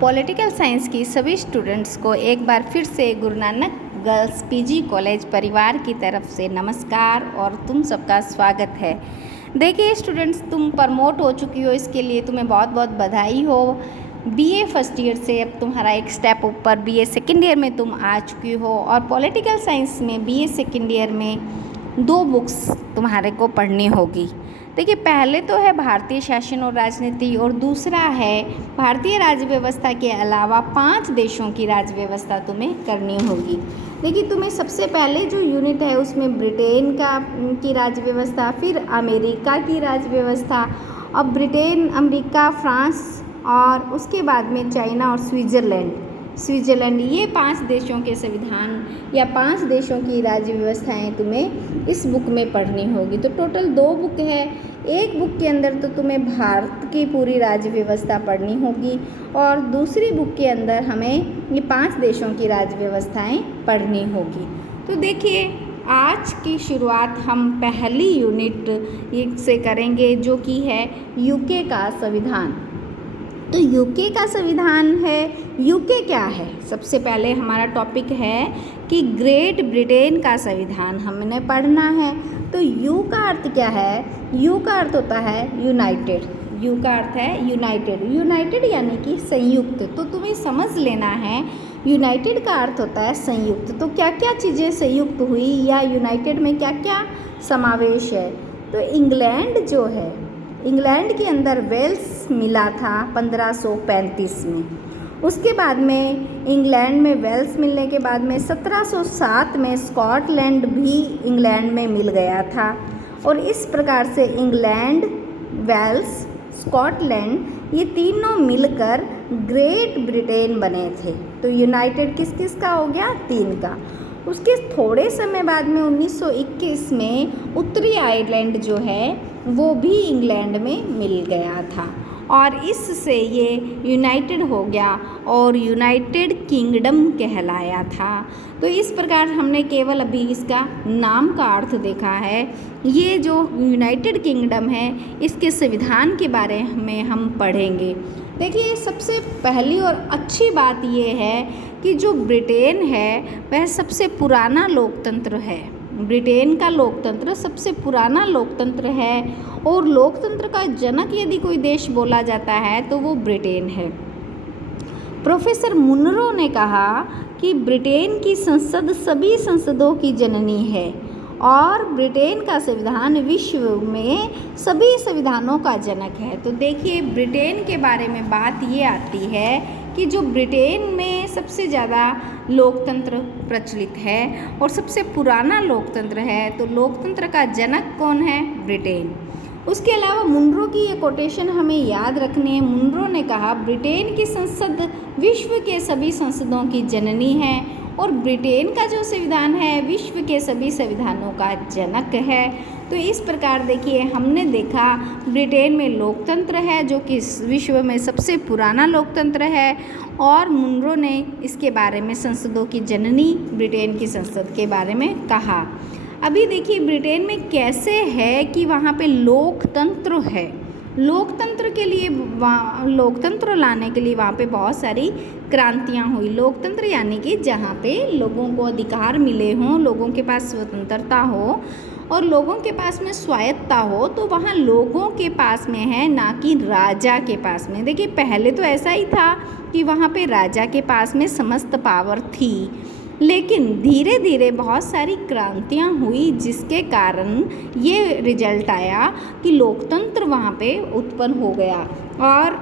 Political science की सभी students को एक बार फिर से Guru Nanak girls PG college परिवार की तरफ से नमस्कार और तुम सबका स्वागत है। देखिए स्टूडेंट्स, तुम प्रमोट हो चुकी हो, इसके लिए तुम्हें बहुत बहुत बधाई हो। बीए फर्स्ट ईयर से अब तुम्हारा एक स्टेप ऊपर बीए सेकेंड ईयर में तुम आ चुकी हो और पॉलिटिकल साइंस में बीए सेकेंड ईयर में 2 बुक्स तुम्हारे को पढ़नी होगी। देखिए, पहले तो है भारतीय शासन और राजनीति और दूसरा है भारतीय राज्य व्यवस्था के अलावा 5 देशों की राज्य व्यवस्था तुम्हें करनी होगी। देखिए, तुम्हें सबसे पहले जो यूनिट है उसमें ब्रिटेन की राज्य व्यवस्था, फिर अमेरिका की राज्य व्यवस्था, अब ब्रिटेन, अमेरिका, फ्रांस और उसके बाद में चाइना और स्विट्ज़रलैंड, ये 5 देशों के संविधान या 5 देशों की राज्य व्यवस्थाएं तुम्हें इस बुक में पढ़नी होगी। तो टोटल 2 बुक है। एक बुक के अंदर तो तुम्हें भारत की पूरी राज्य व्यवस्था पढ़नी होगी और दूसरी बुक के अंदर हमें ये 5 देशों की राज्य व्यवस्थाएं पढ़नी होगी। तो देखिए, आज की शुरुआत हम पहली यूनिट से करेंगे जो कि है यूके का संविधान। तो यूके का संविधान है। यूके क्या है? सबसे पहले हमारा टॉपिक है कि ग्रेट ब्रिटेन का संविधान हमने पढ़ना है। तो यू का अर्थ क्या है? यू का अर्थ होता है यूनाइटेड। यू का अर्थ है यूनाइटेड यानी कि संयुक्त। तो तुम्हें समझ लेना है, यूनाइटेड का अर्थ होता है संयुक्त। तो क्या क्या चीज़ें संयुक्त हुई या यूनाइटेड में क्या क्या समावेश है? तो इंग्लैंड जो है, इंग्लैंड के अंदर वेल्स मिला था 1535 में। उसके बाद में इंग्लैंड में वेल्स मिलने के बाद में 1707 में स्कॉटलैंड भी इंग्लैंड में मिल गया था और इस प्रकार से इंग्लैंड, वेल्स, स्कॉटलैंड ये तीनों मिलकर ग्रेट ब्रिटेन बने थे। तो यूनाइटेड किस किस का हो गया? 3 का। उसके थोड़े समय बाद में 1921 में उत्तरी आयरलैंड जो है वो भी इंग्लैंड में मिल गया था और इससे ये यूनाइटेड हो गया और यूनाइटेड किंगडम कहलाया था। तो इस प्रकार हमने केवल अभी इसका नाम का अर्थ देखा है। ये जो यूनाइटेड किंगडम है इसके संविधान के बारे में हम पढ़ेंगे। देखिए, सबसे पहली और अच्छी बात ये है कि जो ब्रिटेन है वह सबसे पुराना लोकतंत्र है। ब्रिटेन का लोकतंत्र सबसे पुराना लोकतंत्र है और लोकतंत्र का जनक यदि कोई देश बोला जाता है तो वो ब्रिटेन है। प्रोफेसर मुनरो ने कहा कि ब्रिटेन की संसद सभी संसदों की जननी है और ब्रिटेन का संविधान विश्व में सभी संविधानों का जनक है। तो देखिए, ब्रिटेन के बारे में बात ये आती है कि जो ब्रिटेन में सबसे ज़्यादा लोकतंत्र प्रचलित है और सबसे पुराना लोकतंत्र है। तो लोकतंत्र का जनक कौन है? ब्रिटेन। उसके अलावा मुनरो की ये कोटेशन हमें याद रखनी है। मुनरो ने कहा, ब्रिटेन की संसद विश्व के सभी संसदों की जननी है और ब्रिटेन का जो संविधान है विश्व के सभी संविधानों का जनक है। तो इस प्रकार देखिए, हमने देखा ब्रिटेन में लोकतंत्र है जो कि विश्व में सबसे पुराना लोकतंत्र है और मुनरो ने इसके बारे में संसदों की जननी ब्रिटेन की संसद के बारे में कहा। अभी देखिए, ब्रिटेन में कैसे है कि वहाँ पे लोकतंत्र है। लोकतंत्र के लिए लोकतंत्र लाने के लिए वहाँ पे बहुत सारी क्रांतियाँ हुई। लोकतंत्र यानी कि जहाँ पे लोगों को अधिकार मिले हों, लोगों के पास स्वतंत्रता हो और लोगों के पास में स्वायत्तता हो, तो वहाँ लोगों के पास में है, ना कि राजा के पास में। देखिए, पहले तो ऐसा ही था कि वहाँ पे राजा के पास में समस्त पावर थी, लेकिन धीरे धीरे बहुत सारी क्रांतियाँ हुई जिसके कारण ये रिजल्ट आया कि लोकतंत्र वहाँ पे उत्पन्न हो गया और